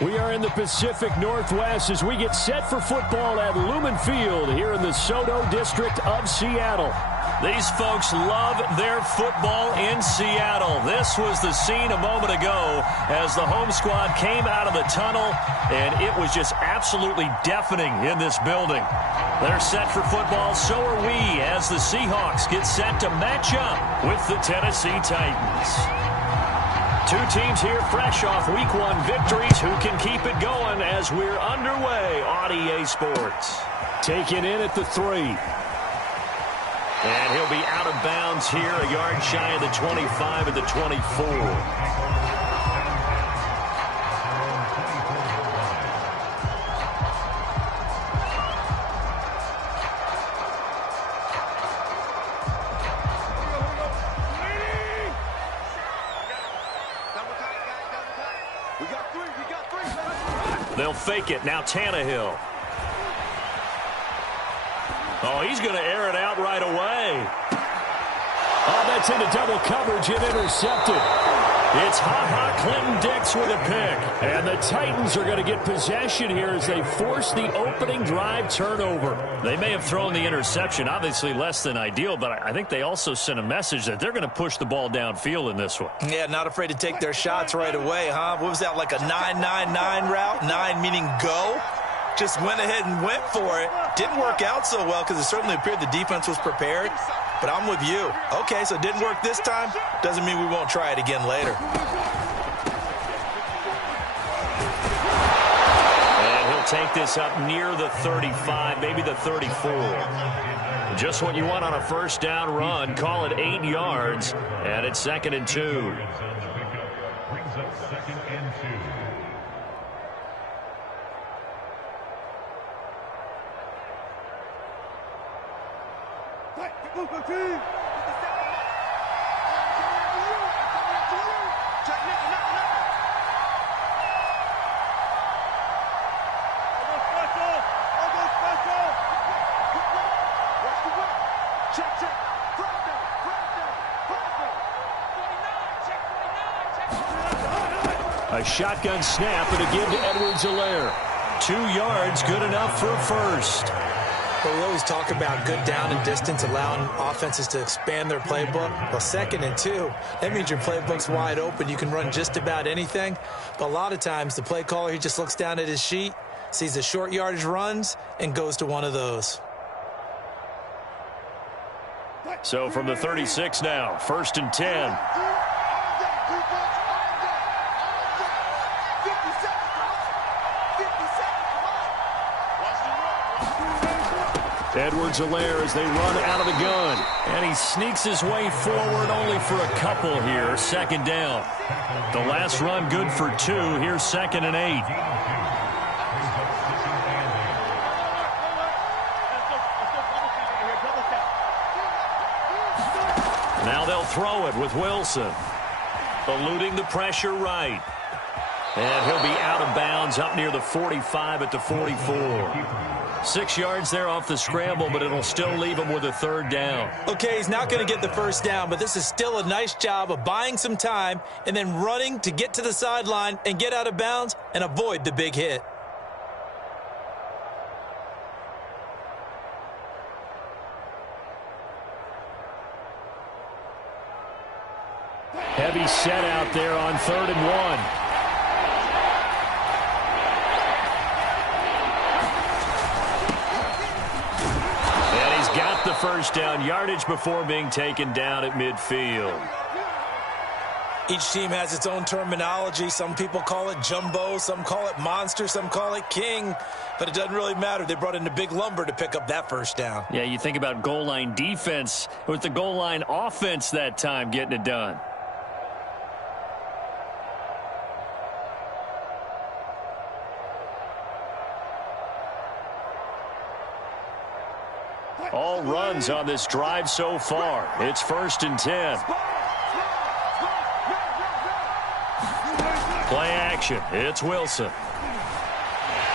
We are in the Pacific Northwest as we get set for football at Lumen Field here in the Soto District of Seattle. These folks love their football in Seattle. This was the scene a moment ago as the home squad came out of the tunnel, and it was just absolutely deafening in this building. They're set for football, so are we, as the Seahawks get set to match up with the Tennessee Titans. Two teams here fresh off Week 1 victories. Who can keep it going as we're underway on EA Sports? Taken in at the 3. And he'll be out of bounds here, a yard shy of the 25 at the 24. They'll fake it. Now Tannehill. Oh, he's going to air it out right away. Oh, that's into double coverage and intercepted. It's Ha-Ha Clinton-Dix with a pick. And the Titans are going to get possession here as they force the opening drive turnover. They may have thrown the interception, obviously less than ideal, but I think they also sent a message that they're going to push the ball downfield in this one. Yeah, not afraid to take their shots right away, huh? What was that, like a 9-9-9 route? 9 meaning go? Just went ahead and went for it. Didn't work out so well because it certainly appeared the defense was prepared. But I'm with you. Okay, so it didn't work this time. Doesn't mean we won't try it again later. And he'll take this up near the 35, maybe the 34. Just what you want on a first down run. Call it 8 yards. And it's 2nd and 2. Brings up 2nd and 2. A shotgun snap and a give to Edwards-Helaire. 2 yards, good enough for a first. But we always talk about good down and distance, allowing offenses to expand their playbook. Well, 2nd and 2, that means your playbook's wide open. You can run just about anything. But a lot of times, the play caller, he just looks down at his sheet, sees the short yardage runs, and goes to one of those. So from the 36 now, 1st and 10. Edwards-Helaire as they run out of the gun. And he sneaks his way forward only for a couple here. 2nd down. The last run good for 2. Here's 2nd and 8. Now they'll throw it with Wilson. Eluding the pressure right. And he'll be out of bounds up near the 45 at the 44. 6 yards there off the scramble, but it'll still leave him with a 3rd down. Okay, he's not going to get the first down, but this is still a nice job of buying some time and then running to get to the sideline and get out of bounds and avoid the big hit. Heavy set out there on 3rd and 1. Got the first down, yardage before being taken down at midfield. Each team has its own terminology. Some people call it jumbo, some call it monster, some call it king. But it doesn't really matter. They brought in the big lumber to pick up that first down. Yeah, you think about goal line defense with the goal line offense that time getting it done. All runs on this drive so far. It's 1st and 10. Play action. It's Wilson.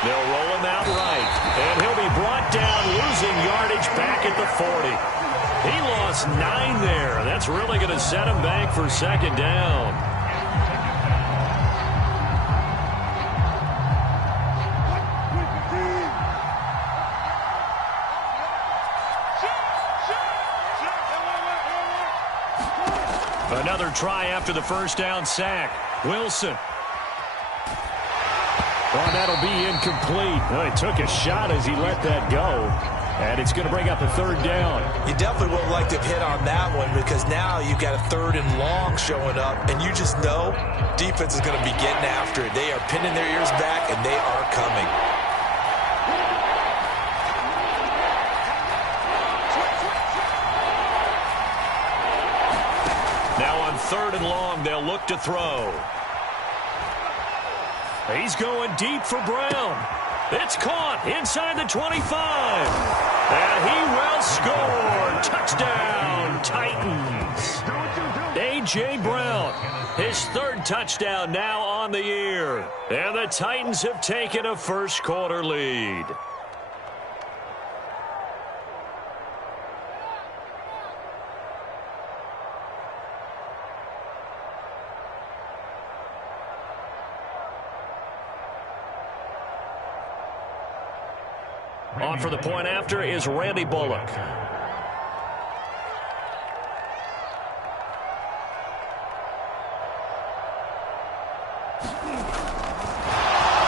They'll roll him out right. And he'll be brought down, losing yardage back at the 40. He lost 9 there. That's really going to set him back for 2nd down. Another try after the first down sack. Wilson. Well, that'll be incomplete. Well, he took a shot as he let that go. And it's going to bring up a third down. You definitely would like to hit on that one because now you've got a 3rd and long showing up, and you just know defense is going to be getting after it. They are pinning their ears back, and they are coming. Now on 3rd and long, they'll look to throw. He's going deep for Brown. It's caught inside the 25. And he will score. Touchdown, Titans. A.J. Brown, his 3rd touchdown now on the year. And the Titans have taken a first-quarter lead. On for the point after is Randy Bullock.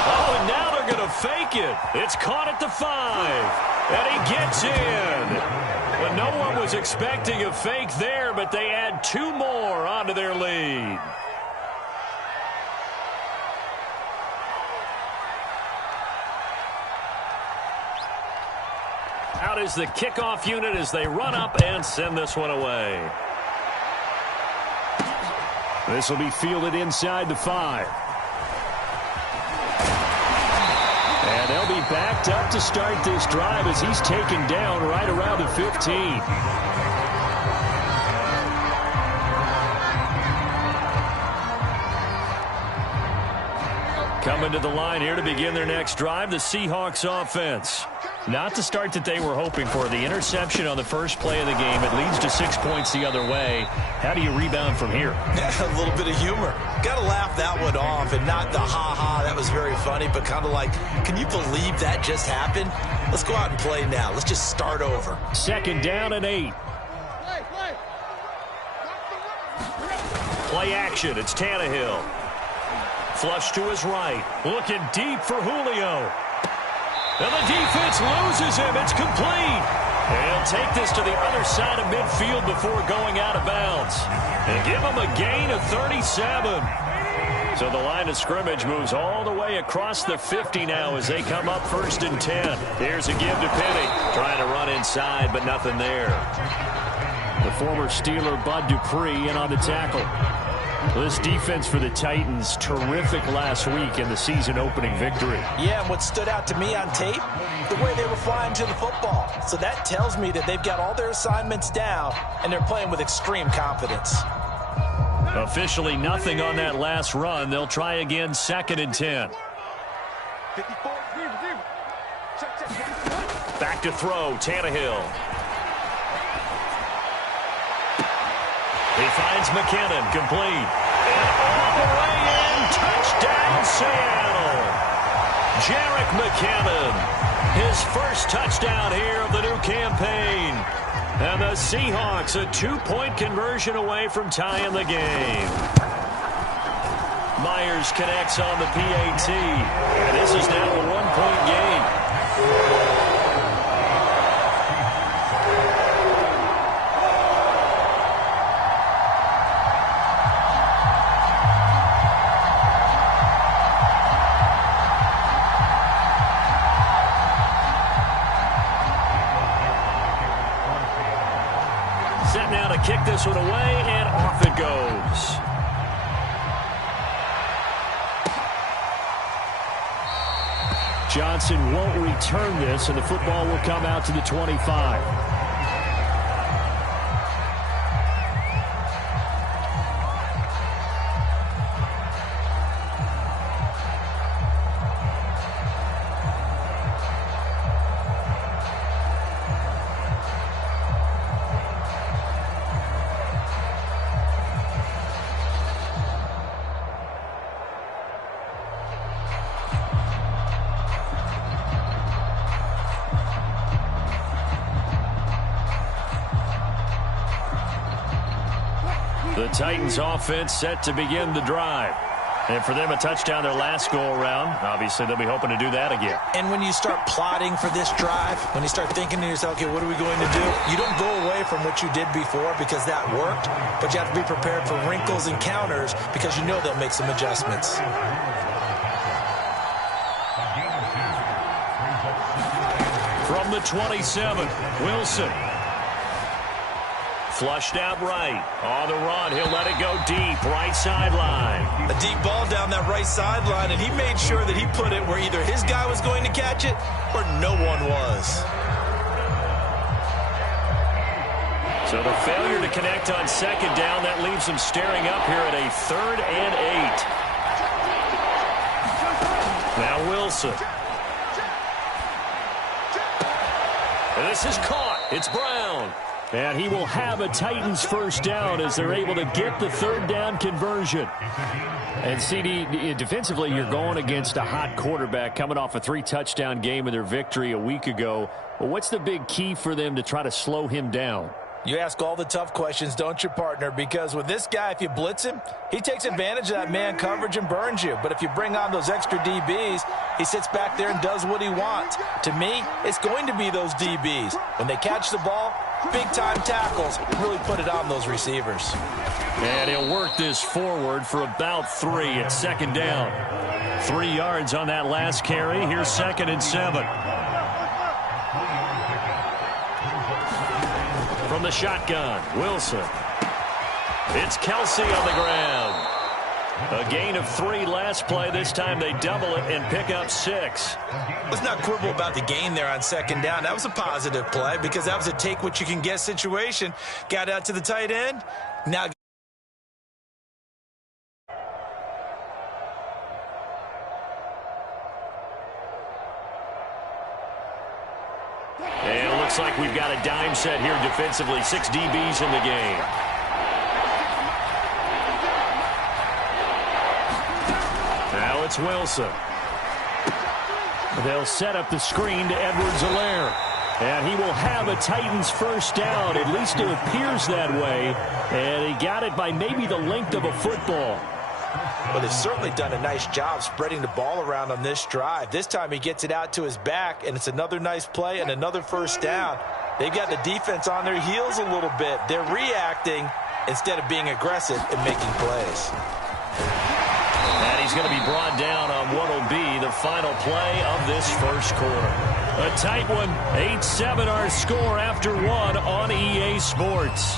Oh, and now they're going to fake it. It's caught at the 5. And he gets in. Well, no one was expecting a fake there, but they add 2 more onto their lead. Out is the kickoff unit as they run up and send this one away. This will be fielded inside the 5. And they'll be backed up to start this drive as he's taken down right around the 15. Coming to the line here to begin their next drive, the Seahawks offense. Not the start that they were hoping for. The interception on the first play of the game. It leads to 6 points the other way. How do you rebound from here? A little bit of humor. Got to laugh that one off and not the ha-ha. That was very funny, but kind of like, can you believe that just happened? Let's go out and play now. Let's just start over. 2nd down and 8. Play action. It's Tannehill. Flush to his right. Looking deep for Julio. And the defense loses him. It's complete. And he'll take this to the other side of midfield before going out of bounds. And give him a gain of 37. So the line of scrimmage moves all the way across the 50 now as they come up 1st and 10. Here's a give to Penny. Trying to run inside, but nothing there. The former Steeler Bud Dupree in on the tackle. This defense for the Titans, terrific last week in the season-opening victory. Yeah, and what stood out to me on tape, the way they were flying to the football. So that tells me that they've got all their assignments down, and they're playing with extreme confidence. Officially nothing on that last run. They'll try again 2nd and 10. Back to throw, Tannehill. He finds McKinnon, complete. And all the way in, touchdown Seattle. Jerick McKinnon, his first touchdown here of the new campaign. And the Seahawks a 2-point conversion away from tying the game. Myers connects on the PAT. And this is now a 1-point game. Now to kick this one away, and off it goes. Johnson won't return this, and the football will come out to the 25. The Titans offense set to begin the drive. And for them, a touchdown their last go-around. Obviously, they'll be hoping to do that again. And when you start plotting for this drive, when you start thinking to yourself, okay, what are we going to do? You don't go away from what you did before because that worked, but you have to be prepared for wrinkles and counters because you know they'll make some adjustments. From the 27, Wilson. Flushed out right. On the run, he'll let it go deep, right sideline. A deep ball down that right sideline, and he made sure that he put it where either his guy was going to catch it or no one was. So the failure to connect on second down, that leaves him staring up here at a 3rd and 8. Now Wilson. And this is caught. It's Brown. And he will have a Titans first down as they're able to get the 3rd down conversion. And CD, defensively, you're going against a hot quarterback coming off a 3-touchdown game in their victory a week ago. But what's the big key for them to try to slow him down? You ask all the tough questions, don't you, partner? Because with this guy, if you blitz him, he takes advantage of that man coverage and burns you. But if you bring on those extra DBs, he sits back there and does what he wants. To me, it's going to be those DBs. When they catch the ball, big-time tackles, really put it on those receivers. And he'll work this forward for about 3 at second down. 3 yards on that last carry. Here's 2nd and 7. From the shotgun, Wilson. It's Kelsey on the ground. A gain of 3 last play. This time they double it and pick up 6. Let's not quibble about the gain there on second down. That was a positive play because that was a take-what-you-can-get situation. Got out to the tight end. Now and it looks like we've got a dime set here defensively. 6 DBs in the game. Now it's Wilson. They'll set up the screen to Edwards-Helaire. And he will have a Titans first down. At least it appears that way. And he got it by maybe the length of a football. But they've certainly done a nice job spreading the ball around on this drive. This time he gets it out to his back, and it's another nice play and another first down. They've got the defense on their heels a little bit. They're reacting instead of being aggressive and making plays. And he's going to be brought down on what will be the final play of this first quarter. A tight one. 8-7 our score after 1 on EA Sports.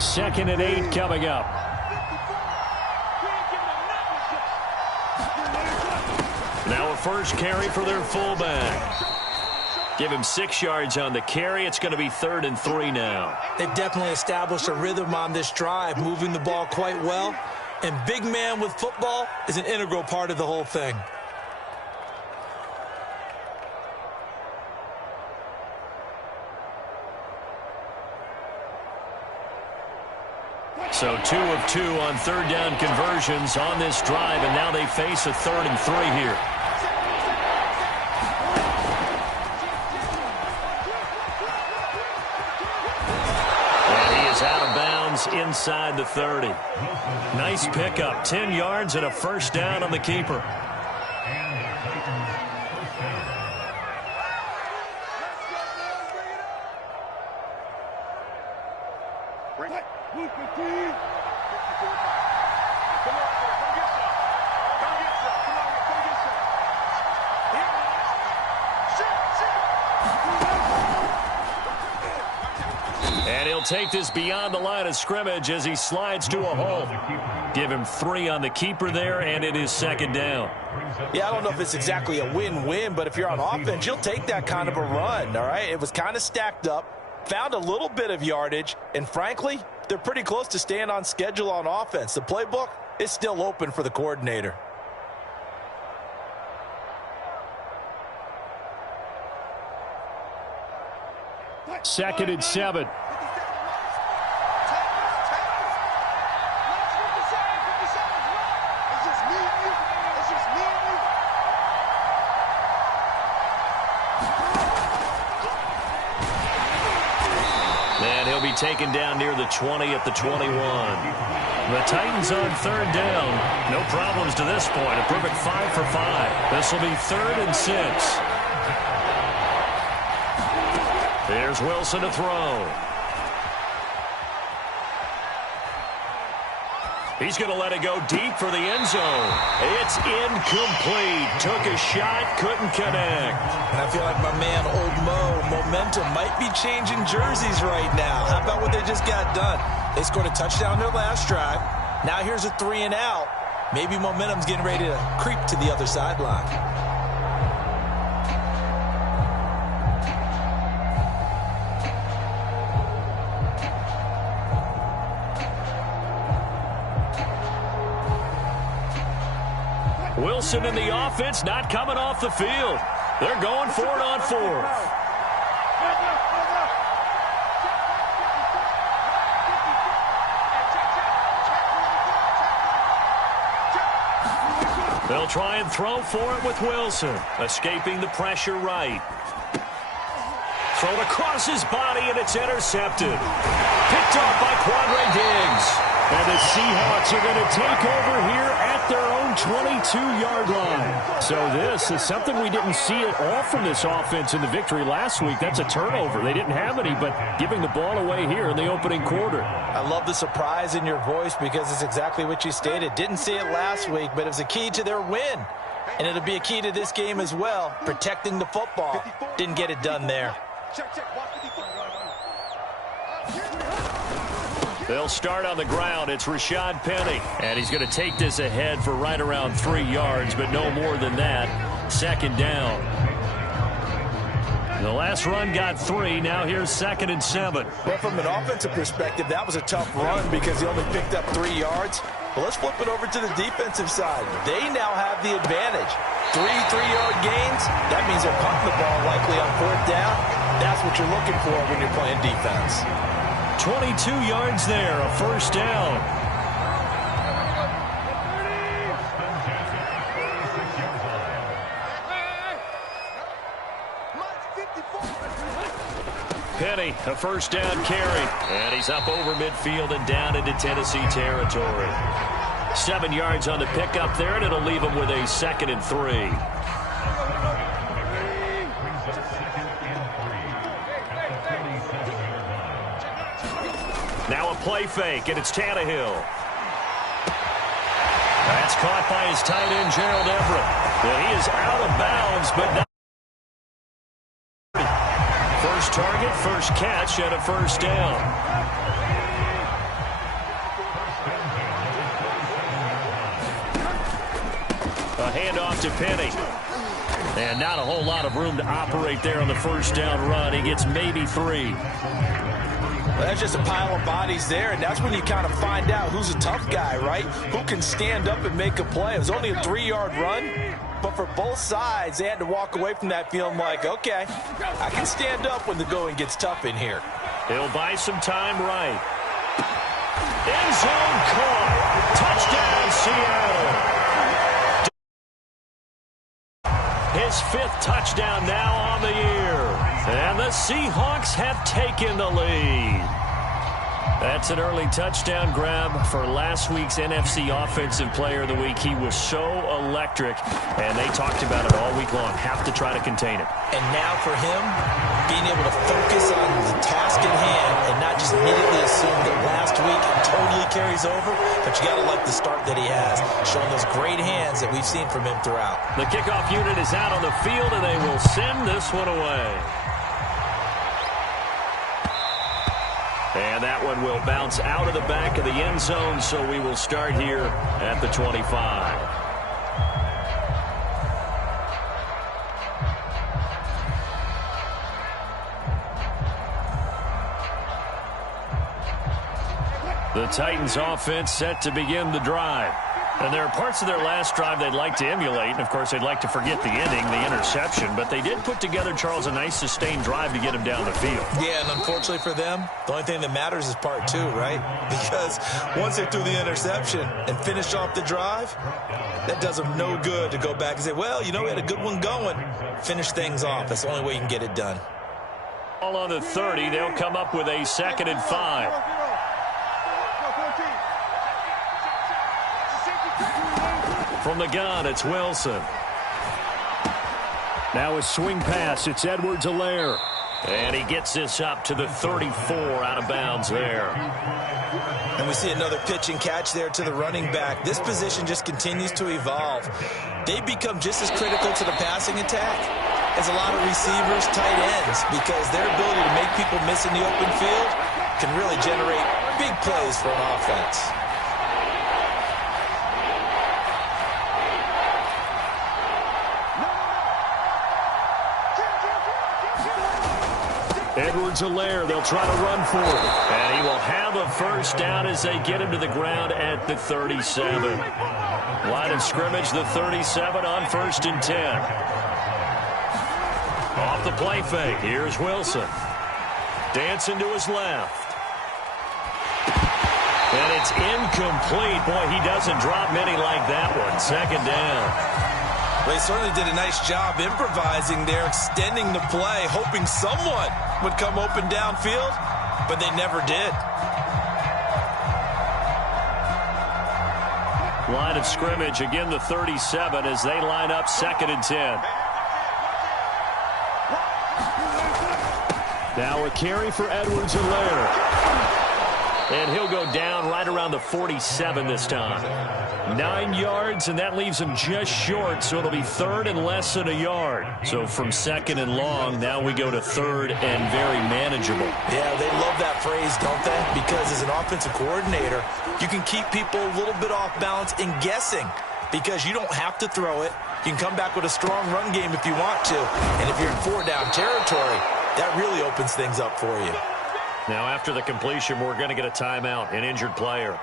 Second and 8 coming up. Now a first carry for their fullback. Give him 6 yards on the carry. It's going to be 3rd and 3 now. They've definitely established a rhythm on this drive, moving the ball quite well. And big man with football is an integral part of the whole thing. So 2 of 2 on 3rd down conversions on this drive, and now they face a 3rd and 3 here. And he is out of bounds inside the 30. Nice pickup, 10 yards and a first down on the keeper. And he'll take this beyond the line of scrimmage as he slides to a hole. Give him 3 on the keeper there, and it is 2nd down. Yeah, I don't know if it's exactly a win-win, but if you're on offense, you'll take that kind of a run, all right? It was kind of stacked up, found a little bit of yardage, and frankly, they're pretty close to staying on schedule on offense. The playbook is still open for the coordinator. Second and 7. And he'll be taken down near the 20 at the 21. The Titans on third down. No problems to this point. A perfect 5 for 5. This will be 3rd and 6. Here's Wilson to throw. He's going to let it go deep for the end zone. It's incomplete. Took a shot, couldn't connect. And I feel like my man, Old Mo, momentum might be changing jerseys right now. How about what they just got done? They scored a touchdown their last drive. Now here's a 3 and out. Maybe momentum's getting ready to creep to the other sideline. Wilson and the offense not coming off the field. They're going for it on 4th. They'll try and throw for it with Wilson. Escaping the pressure right. Thrown across his body, and it's intercepted. Picked off by Quandre Diggs. And the Seahawks are going to take over here at their own 22-yard line. So this is something we didn't see at all from this offense in the victory last week. That's a turnover. They didn't have any, but giving the ball away here in the opening quarter. I love the surprise in your voice because it's exactly what you stated. Didn't see it last week, but it was a key to their win. And it'll be a key to this game as well, protecting the football. Didn't get it done there. They'll start on the ground. It's Rashad Penny. And he's going to take this ahead for right around 3 yards, but no more than that. 2nd down. The last run got 3. Now here's 2nd and 7. But from an offensive perspective, that was a tough run because he only picked up 3 yards. Well, let's flip it over to the defensive side. They now have the advantage. 3 3-yard gains. That means they're punting the ball likely on 4th down. That's what you're looking for when you're playing defense. 22 yards there, a 1st down. Penny, a 1st down carry. And he's up over midfield and down into Tennessee territory. 7 yards on the pickup there, and it'll leave him with a 2nd and 3. Now a play fake, and it's Tannehill. That's caught by his tight end, Gerald Everett. Well, he is out of bounds, but not. First target, first catch, and a 1st down. A handoff to Penny. And not a whole lot of room to operate there on the 1st down run. He gets maybe 3. Well, that's just a pile of bodies there, and that's when you kind of find out who's a tough guy, right? Who can stand up and make a play. It was only a 3-yard run, but for both sides, they had to walk away from that feeling like, okay, I can stand up when the going gets tough in here. He'll buy some time right. End zone caught. Touchdown, Seattle. His 5th touchdown now on the year. And the Seahawks have taken the lead. That's an early touchdown grab for last week's NFC Offensive Player of the Week. He was so electric, and they talked about it all week long. Have to try to contain it. And now for him, being able to focus on the task at hand and not just immediately assume that last week totally carries over, but you got to like the start that he has, showing those great hands that we've seen from him throughout. The kickoff unit is out on the field, and they will send this one away. And that one will bounce out of the back of the end zone, so we will start here at the 25. The Titans offense set to begin the drive. And there are parts of their last drive they'd like to emulate. And, of course, they'd like to forget the ending, the interception. But they did put together, Charles, a nice sustained drive to get him down the field. Yeah, and unfortunately for them, the only thing that matters is part 2, right? Because once they threw the interception and finished off the drive, that does them no good to go back and say, well, you know, we had a good one going. Finish things off. That's the only way you can get it done. Ball on the 30. They'll come up with a 2nd and 5. From the gun, it's Wilson. Now a swing pass. It's Edwards-Helaire. And he gets this up to the 34, out of bounds there. And we see another pitch and catch there to the running back. This position just continues to evolve. They become just as critical to the passing attack as a lot of receivers, tight ends, because their ability to make people miss in the open field can really generate big plays for an offense. Edwards-Helaire, they'll try to run for it. And he will have a first down as they get him to the ground at the 37. Line of scrimmage, the 37 on 1st and 10. Off the play fake, here's Wilson. Dancing to his left. And it's incomplete. Boy, he doesn't drop many like that one. 2nd down. Well, he certainly did a nice job improvising there, extending the play, hoping someone would come open downfield, but they never did. Line of scrimmage, again the 37 as they line up 2nd and 10. Now a carry for Edwards-Helaire. And he'll go down right around the 47 this time. 9 yards, and that leaves him just short, so it'll be 3rd and less than a yard. So from 2nd and long, now we go to 3rd and very manageable. Yeah, they love that phrase, don't they? Because as an offensive coordinator, you can keep people a little bit off balance and guessing because you don't have to throw it. You can come back with a strong run game if you want to. And if you're in 4-down territory, that really opens things up for you. Now, after the completion, we're going to get a timeout, an injured player.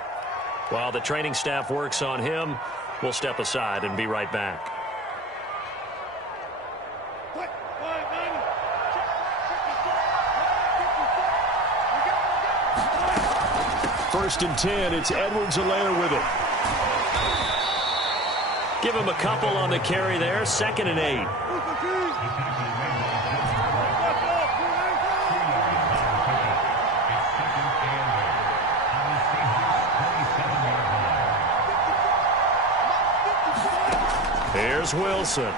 While the training staff works on him, we'll step aside and be right back. First and 10, it's Edwards-Helaire with it. Give him a couple on the carry there, 2nd and 8. Here's Wilson.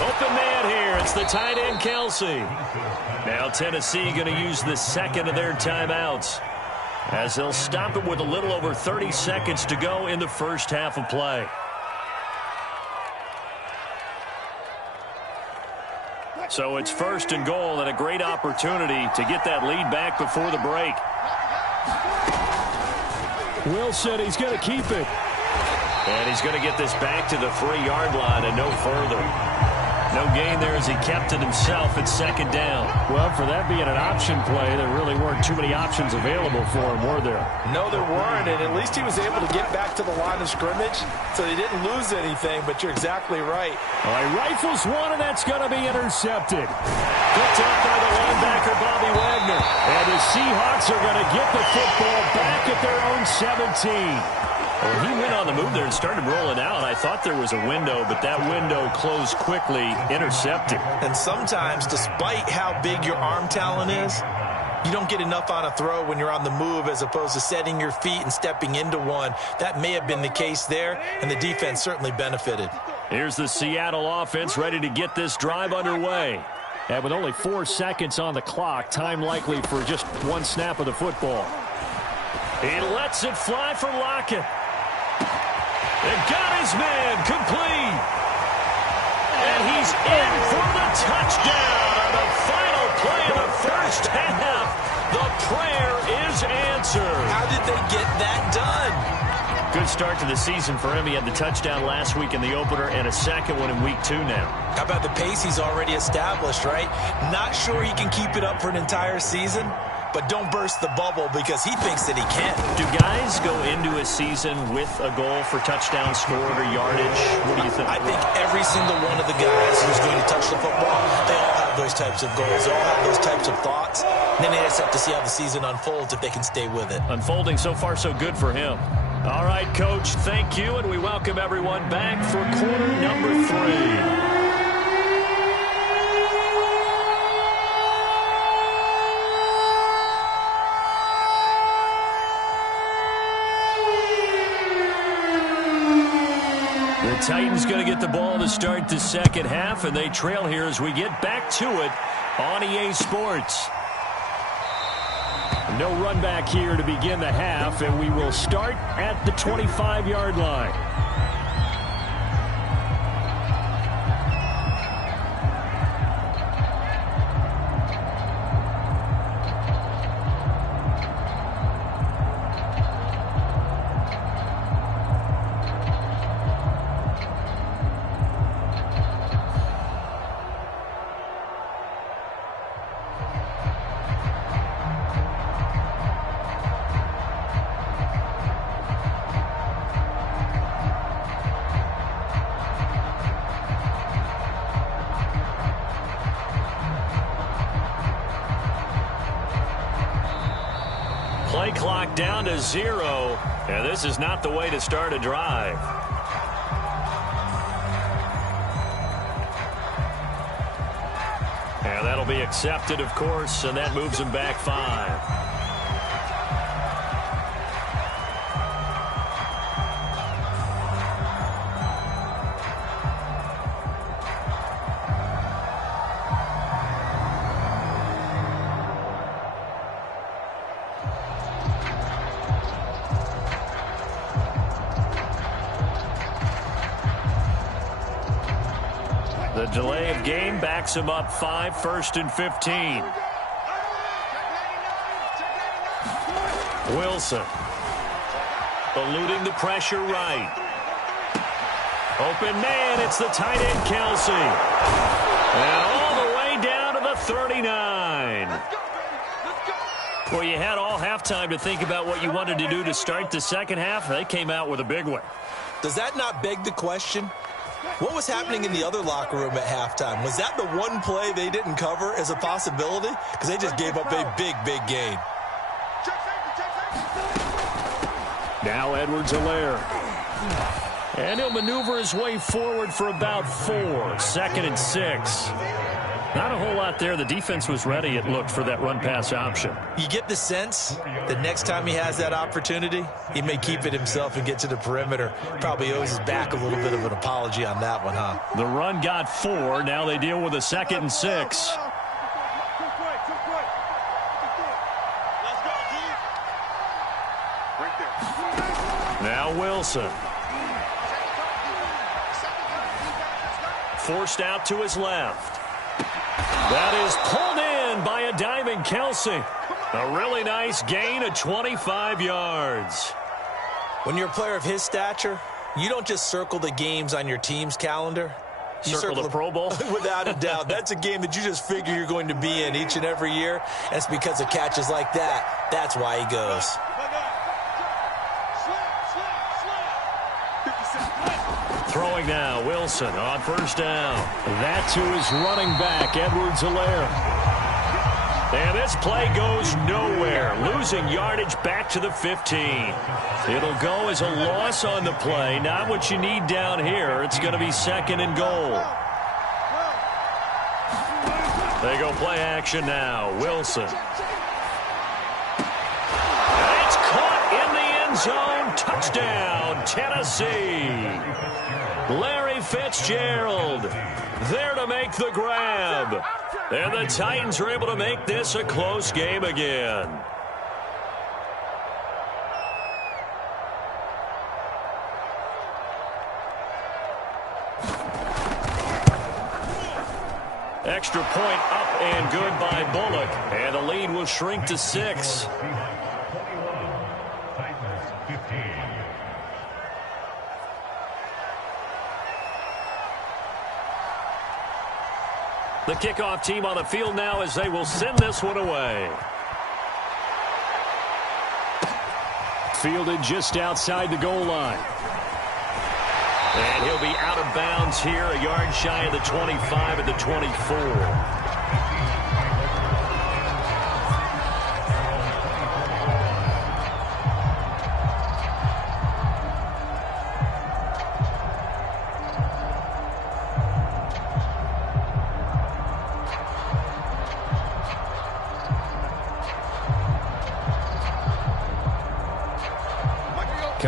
Open man here. It's the tight end, Kelsey. Now Tennessee going to use the 2nd of their timeouts as they'll stop it with a little over 30 seconds to go in the first half of play. So it's 1st and goal and a great opportunity to get that lead back before the break. Wilson, he's going to keep it. And he's going to get this back to the 3-yard line and no further. No gain there as he kept it himself at 2nd down. Well, for that being an option play, there really weren't too many options available for him, were there? No, there weren't, and at least he was able to get back to the line of scrimmage, so he didn't lose anything, but you're exactly right. All right, rifles one, and that's going to be intercepted. Picked up by the linebacker, Bobby Wagner. And the Seahawks are going to get the football back at their own 17. Well, he went on the move there and started rolling out. I thought there was a window, but that window closed quickly, intercepted. And sometimes, despite how big your arm talent is, you don't get enough on a throw when you're on the move as opposed to setting your feet and stepping into one. That may have been the case there, and the defense certainly benefited. Here's the Seattle offense ready to get this drive underway. And with only 4 seconds on the clock, time likely for just one snap of the football. He lets it fly for Lockett. And got his man complete. And he's in for the touchdown on the final play of the first half. The prayer is answered. How did they get that done? Good start to the season for him. He had the touchdown last week in the opener and a second one in week 2 now. How about the pace he's already established, right? Not sure he can keep it up for an entire season, but don't burst the bubble because he thinks that he can. Do guys go into a season with a goal for touchdown scored or yardage? What do you think? I think every single one of the guys who's going to touch the football, they all have those types of goals. They all have those types of thoughts. And then they just have to see how the season unfolds if they can stay with it. Unfolding so far so good for him. All right, Coach, thank you, and we welcome everyone back for quarter number 3. Titans going to get the ball to start the second half, and they trail here as we get back to it on EA Sports. No run back here to begin the half, and we will start at the 25-yard line. Play clock down to 0, and this is not the way to start a drive. And that'll be accepted, of course, and that moves him back 5. The delay of game backs him up 5, 1st and 15. Wilson. Eluding the pressure right. Open man, it's the tight end Kelsey. And all the way down to the 39. Well, you had all halftime to think about what you wanted to do to start the second half. They came out with a big one. Does that not beg the question? What was happening in the other locker room at halftime? Was that the one play they didn't cover as a possibility? Because they just gave up a big, big gain. Now Edwards-Helaire. And he'll maneuver his way forward for about 4. 2nd and 6. Not a whole lot there. The defense was ready, it looked, for that run-pass option. You get the sense that next time he has that opportunity, he may keep it himself and get to the perimeter. Probably owes his back a little bit of an apology on that one, huh? The run got 4. Now they deal with a 2nd and 6. Now Wilson. Forced out to his left. That is pulled in by a diving Kelsey. A really nice gain of 25 yards. When you're a player of his stature, you don't just circle the games on your team's calendar. You circle the Pro Bowl? Without a doubt. That's a game that you just figure you're going to be in each and every year. And it's because of catches like that. That's why he goes. Throwing now, Wilson on 1st down. That to his running back, Edwards-Helaire. And this play goes nowhere. Losing yardage back to the 15. It'll go as a loss on the play. Not what you need down here. It's going to be 2nd and goal. They go play action now. Wilson. And it's caught in the end zone. Touchdown, Tennessee. Larry Fitzgerald there to make the grab. And the Titans are able to make this a close game again. Extra point up and good by Bullock. And the lead will shrink to 6. The kickoff team on the field now as they will send this one away. Fielded just outside the goal line. And he'll be out of bounds here, a yard shy of the 25 at the 24.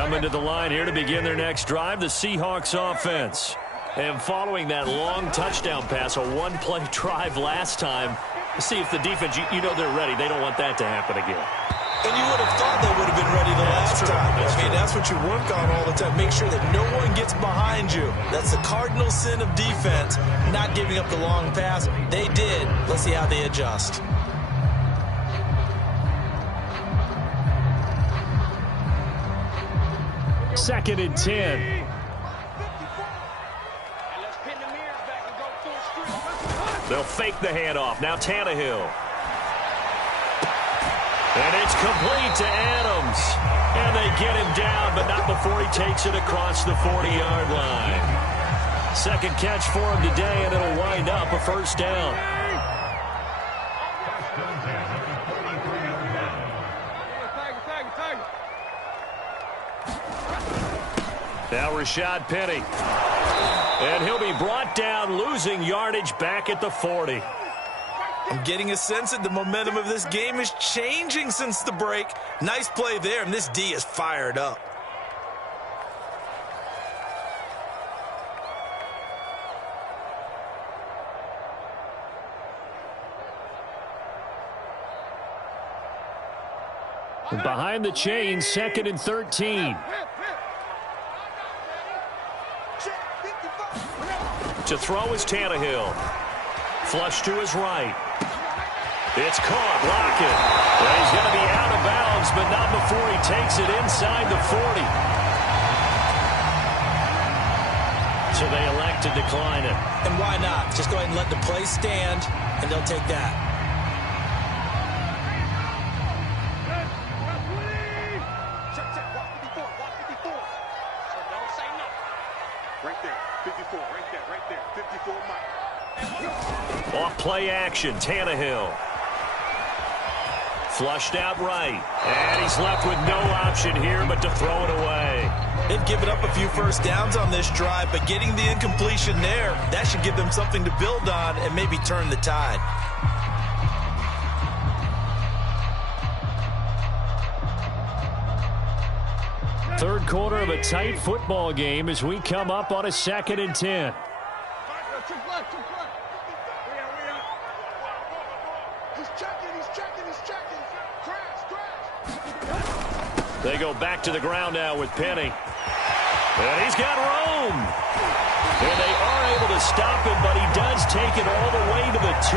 Coming to the line here to begin their next drive, the Seahawks offense. And following that long touchdown pass, a one-play drive last time, see if the defense, you know they're ready. They don't want that to happen again. And you would have thought they would have been ready the last time. That's what you work on all the time. Make sure that no one gets behind you. That's the cardinal sin of defense, not giving up the long pass. They did. Let's see how they adjust. Second and 10. They'll fake the handoff. Now Tannehill. And it's complete to Adams. And they get him down, but not before he takes it across the 40-yard line. Second catch for him today, and it'll wind up a first down. Now Rashad Penny. And he'll be brought down, losing yardage back at the 40. I'm getting a sense that the momentum of this game is changing since the break. Nice play there, and this D is fired up. Behind the chain, second and 13. To throw is Tannehill. Flush to his right. It's caught. Lockett. Well, he's going to be out of bounds, but not before he takes it inside the 40. So they elect to decline it. And why not? Just go ahead and let the play stand, and they'll take that. Off play action, Tannehill. Flushed out right. And he's left with no option here but to throw it away. They've given up a few first downs on this drive, but getting the incompletion there, that should give them something to build on and maybe turn the tide. Third quarter of a tight football game as we come up on a second and 10. They go back to the ground now with Penny. And he's got room. And they are able to stop him, but he does take it all the way to the 2.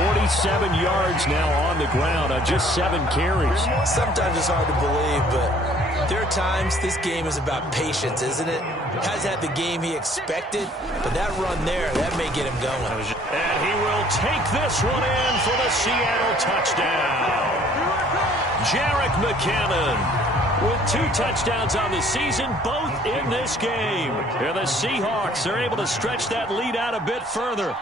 47 yards now on the ground on just 7 carries. Sometimes it's hard to believe, but there are times this game is about patience, isn't it? Has had the game he expected, but that run there, that may get him going. And he will take this one in for the Seattle touchdown. Jerick McKinnon with 2 touchdowns on the season, both in this game. And the Seahawks are able to stretch that lead out a bit further.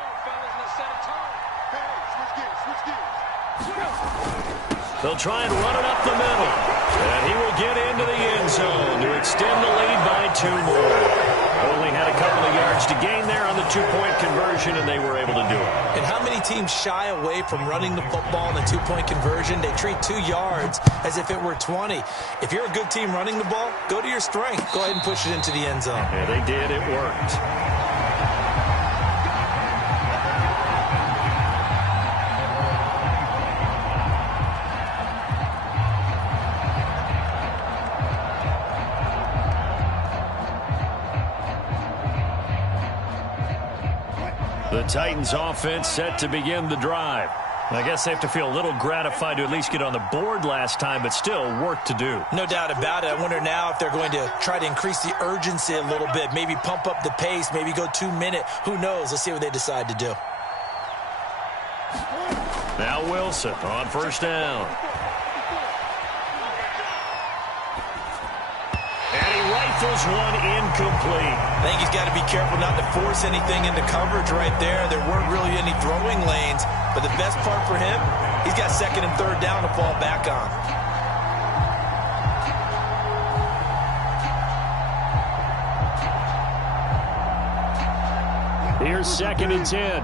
They'll try and run it up the middle. And he will get into the end zone to extend the lead by 2 more. Only had a couple of yards to gain there on the 2-point conversion, and they were able to do it. And how many teams shy away from running the football in the 2-point conversion? They treat 2 yards as if it were 20. If you're a good team running the ball, go to your strength. Go ahead and push it into the end zone. Yeah, they did. It worked. The Titans offense set to begin the drive. I guess they have to feel a little gratified to at least get on the board last time, but still work to do. No doubt about it. I wonder now if they're going to try to increase the urgency a little bit, maybe pump up the pace, maybe go 2-minute. Who knows? Let's see what they decide to do. Now Wilson on first down. And he rifles one incomplete. I think he's got to be careful not to force anything into coverage right there. There weren't really any throwing lanes, but the best part for him, he's got second and third down to fall back on. Here's second and 10.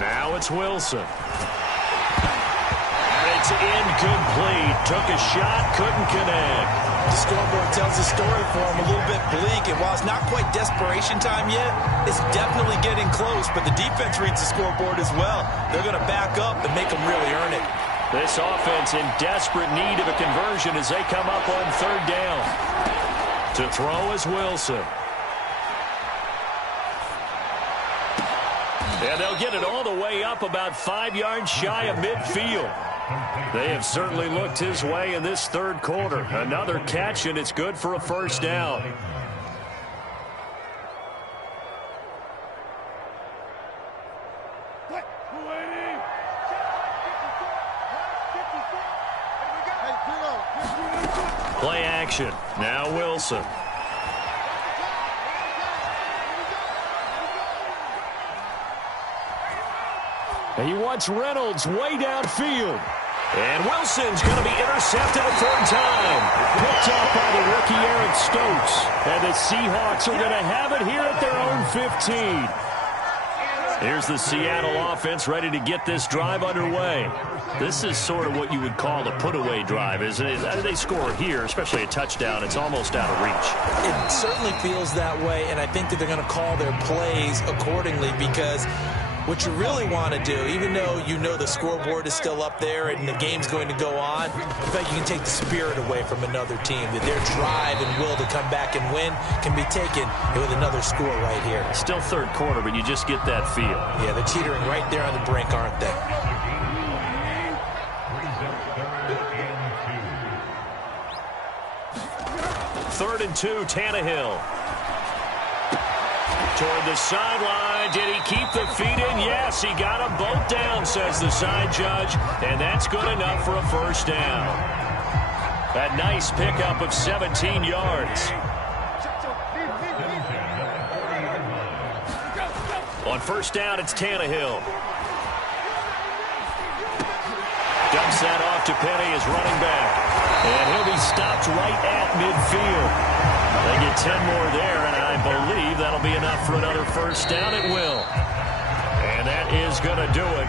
Now it's Wilson. It's incomplete. Took a shot, couldn't connect. The scoreboard tells the story for him, a little bit bleak, and while it's not quite desperation time yet, it's definitely getting close, but the defense reads the scoreboard as well. They're going to back up and make them really earn it. This offense in desperate need of a conversion as they come up on third down. To throw is Wilson. And they'll get it all the way up about 5 yards shy of midfield. They have certainly looked his way in this third quarter. Another catch, and it's good for a first down. Play action. Now Wilson. And he wants Reynolds way downfield. And Wilson's going to be intercepted a third time. Picked up by the rookie Eric Stokes. And the Seahawks are going to have it here at their own 15. Here's the Seattle offense ready to get this drive underway. This is sort of what you would call a put-away drive, isn't it? They score here, especially a touchdown. It's almost out of reach. It certainly feels that way, and I think that they're going to call their plays accordingly because what you really want to do, even though you know the scoreboard is still up there and the game's going to go on, in fact, you can take the spirit away from another team, that their drive and will to come back and win can be taken with another score right here. Still third quarter, but you just get that feel. Yeah, they're teetering right there on the brink, aren't they? Third and 2, Tannehill. Toward the sideline. Did he keep the feet in? Yes, he got them both down, says the side judge. And that's good enough for a first down. A nice pickup of 17 yards. On first down, it's Tannehill. Dumps that off to Penny as running back. And he'll be stopped right at midfield. They get 10 more there, and I believe that'll be enough for another first down. It will. And that is going to do it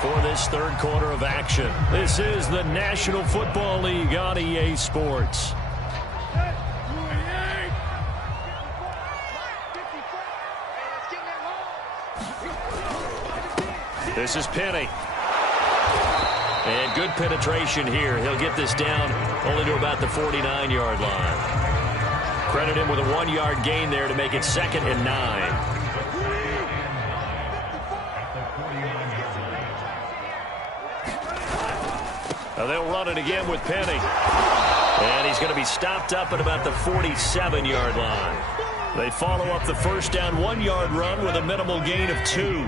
for this third quarter of action. This is the National Football League on EA Sports. This is Penny. And good penetration here. He'll get this down only to about the 49-yard line. Credit him with a 1-yard gain there to make it 2nd and 9. Now they'll run it again with Penny. And he's going to be stopped up at about the 47-yard line. They follow up the first down 1-yard run with a minimal gain of 2.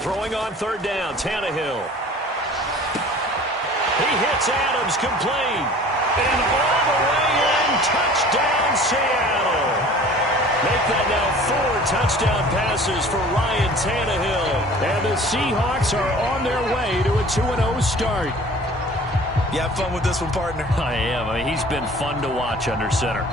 Throwing on third down, Tannehill. He hits Adams, complete. And all the way in, touchdown Seattle. Make that now 4 touchdown passes for Ryan Tannehill. And the Seahawks are on their way to a 2-0 start. You have fun with this one, partner? I am. I mean, he's been fun to watch under center.